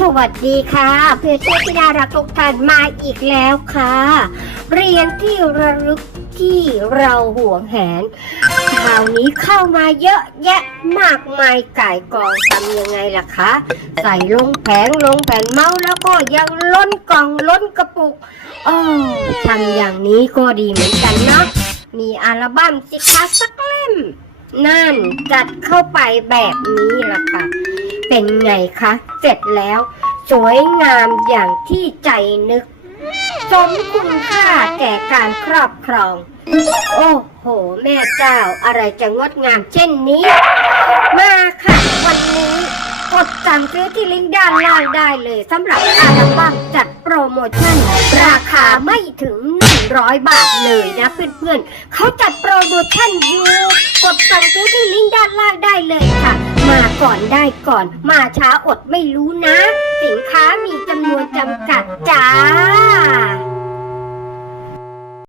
สวัสดีค่ะเพื่อนเพื่อนที่น่ารักทุกท่านมาอีกแล้วค่ะ เรียนที่ระลึกที่เราห่วงแหนคราวนี้เข้ามาเยอะแยะมากมายก่ายกองทำยังไงล่ะคะ ใส่ลงแผงลงแผ่นเมาส์แล้วก็ยังล้นกล่องล้นกระปุกอ๋อทำอย่างนี้ก็ดีเหมือนกันเนาะมีอัลบั้มสิคะสักเล่ม นั่นจัดเข้าไปแบบนี้ล่ะค่ะ เป็นไงคะ เสร็จแล้ว สวยงามอย่างที่ใจนึก สมคุณค่าแก่การครอบครอง โอ้โห แม่เจ้าอะไรจะงดงามเช่นนี้ มาค่ะ วันนี้ กดสั่งซื้อที่ลิงก์ด้านล่างได้เลยสำหรับอัลบั้มจัดโปรโมชั่น ราคาไม่ถึง 100 บาทเลยนะเพื่อนๆเขาจัดโปรโมชั่นอยู่ กดสั่งซื้อที่ลิงก์ด้านล่างได้เลยค่ะ มาก่อนได้ก่อน มาช้าอดไม่รู้นะ สินค้ามีจำนวนจำ